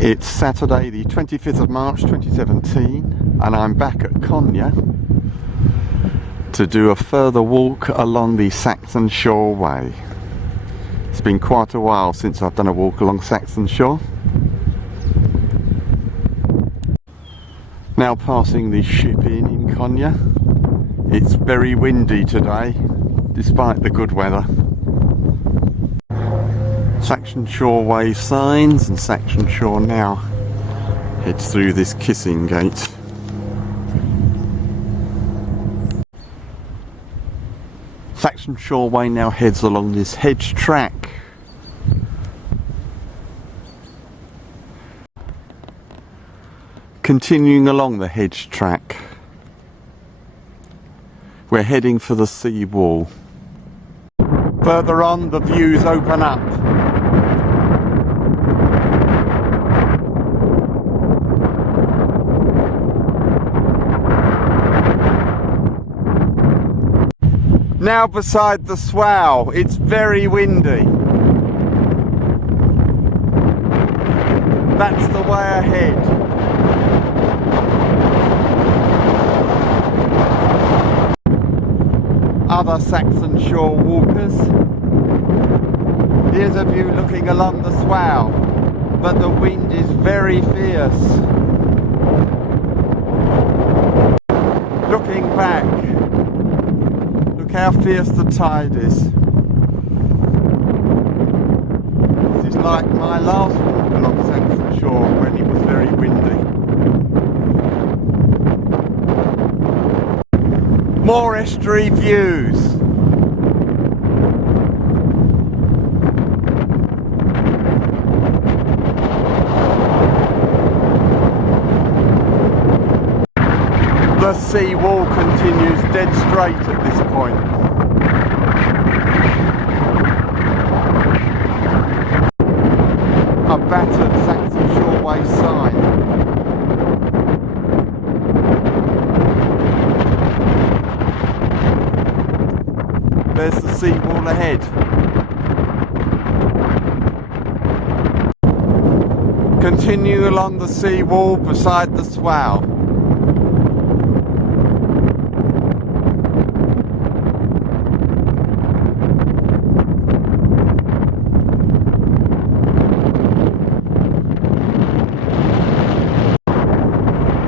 It's Saturday the 25th of March 2017 and I'm back at Conyer to do a further walk along the Saxon Shore Way. It's been quite a while since I've done a walk along Saxon Shore. Now passing the ship in Conyer. It's very windy today despite the good weather. Saxon Shore Way signs, and Saxon Shore now heads through this kissing gate. Saxon Shore Way now heads along this hedge track. Continuing along the hedge track, we're heading for the sea wall. Further on, the views open up. Now beside the Swale, it's very windy. That's the way ahead. Other Saxon Shore walkers. Here's a view looking along the Swale, but the wind is very fierce. Looking back, look how fierce the tide is. This is like my last walk along Saxon Shore when it was very windy. More estuary views. The sea wall continues dead straight at this point. A battered Saxon Shore Way sign. There's the sea wall ahead. Continue along the sea wall beside the Swale.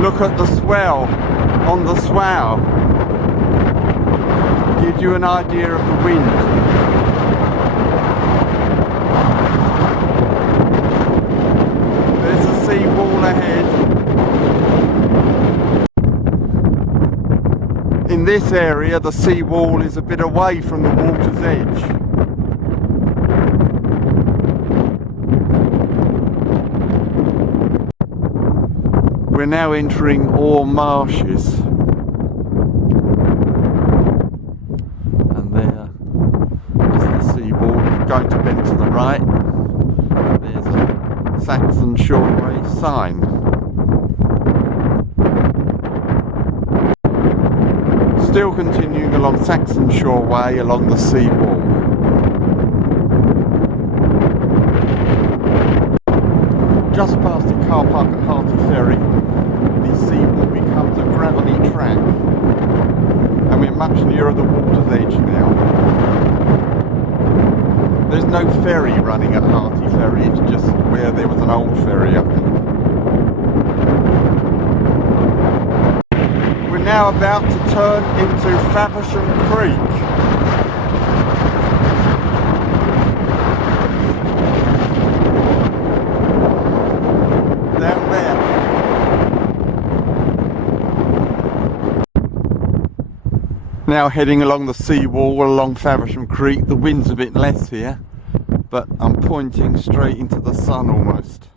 Look at the swell on the Swale. Gives you an idea of the wind. There's a sea wall ahead. In this area, the sea wall is a bit away from the water's edge. We're now entering Oare marshes. Going to bend to the right, and there's a Saxon Shore Way sign. Still continuing along Saxon Shore Way along the sea wall. Just past the car park at Hearty Ferry, the sea wall becomes a gravelly track, and we're much nearer the water's edge now. There's no ferry running at Hearty Ferry, it's just where there was an old ferry, I think. We're now about to turn into Faversham Creek. Down there. Now heading along the sea wall along Faversham Creek. The wind's a bit less here, but I'm pointing straight into the sun almost.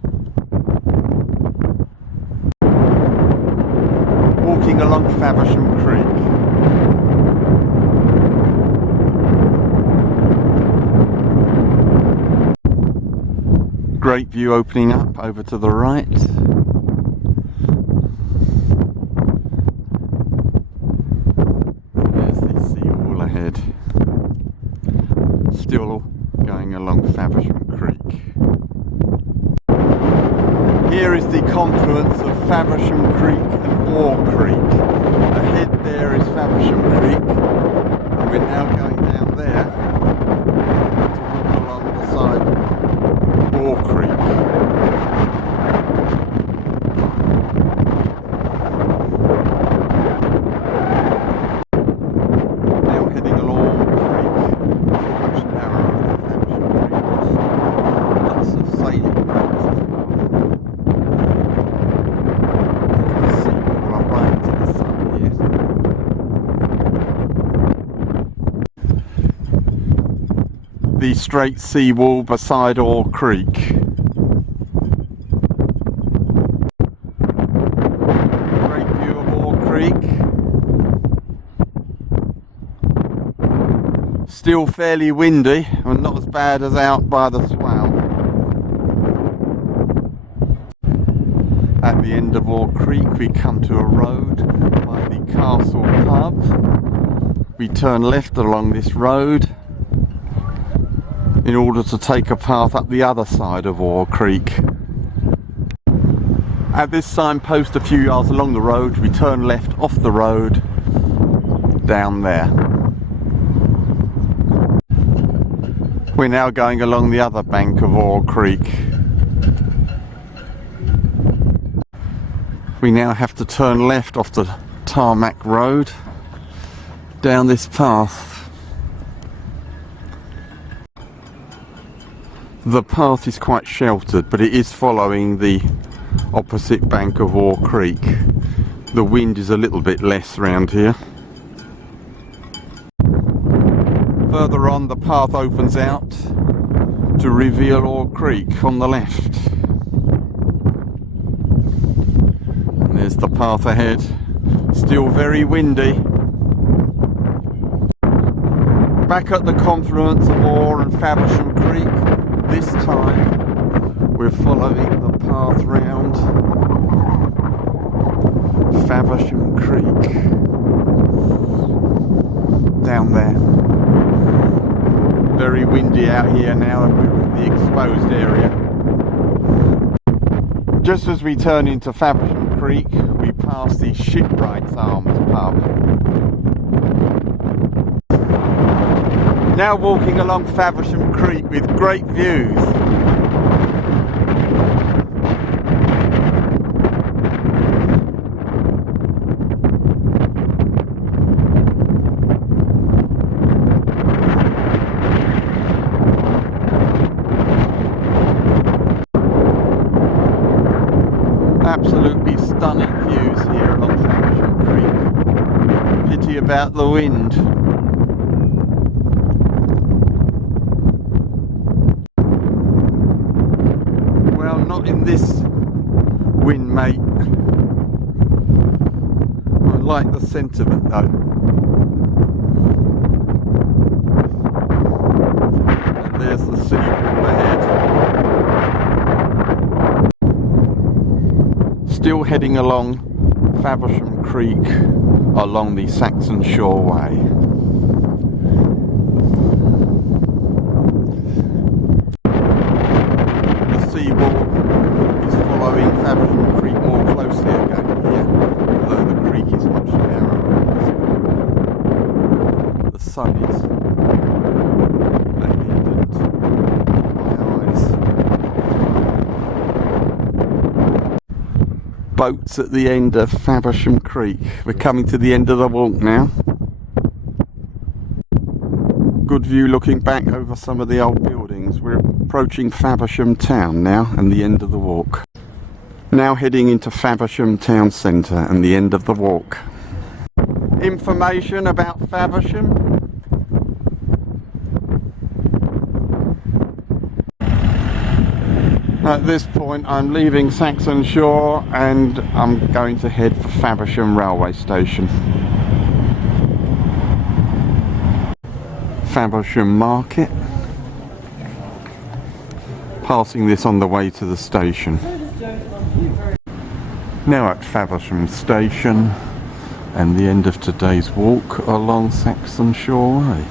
Walking along Faversham Creek. Great view opening up over to the right. There's the sea wall ahead. Still going along Faversham Creek. confluence of Faversham Creek and Oare Creek. Ahead there is Faversham Creek, and we're now going down there to walk along the side of Oare Creek. Now heading along Creek, much narrower than Faversham Creek. Lots of sailing boats as well. The straight seawall beside Oare Creek. Great view of Oare Creek. Still fairly windy and not as bad as out by the Swale. At the end of Oare Creek we come to a road by the Castle pub. We turn left along this road in order to take a path up the other side of Oare Creek. At this signpost a few yards along the road, we turn left off the road down there. We're now going along the other bank of Oare Creek. We now have to turn left off the tarmac road down this path. The path is quite sheltered, but it is following the opposite bank of Oare Creek. The wind is a little bit less round here. Further on the path opens out to reveal Oare Creek on the left. And there's the path ahead, still very windy. Back at the confluence of Oare and Faversham Creek. This time we're following the path round Faversham Creek down there. Very windy out here now and we're in the exposed area. Just as we turn into Faversham Creek we pass the Shipwrights Arms pub. Now walking along Faversham Creek with great views. Absolutely stunning views here along Faversham Creek. Pity about the wind. Not in this wind, mate. I like the sentiment though. And there's the sea ahead. Still heading along Faversham Creek along the Saxon Shore Way. Faversham Creek more closely again here, although the creek is much narrower at this point. The sun is ahead and my eyes. Boats at the end of Faversham Creek. We're coming to the end of the walk now. Good view looking back over some of the old buildings. We're approaching Faversham town now and the end of the walk. Now heading into Faversham town centre and the end of the walk. Information about Faversham. At this point I'm leaving Saxon Shore and I'm going to head for Faversham railway station. Faversham Market. Passing this on the way to the station. Now at Faversham station and the end of today's walk along Saxon Shore Way.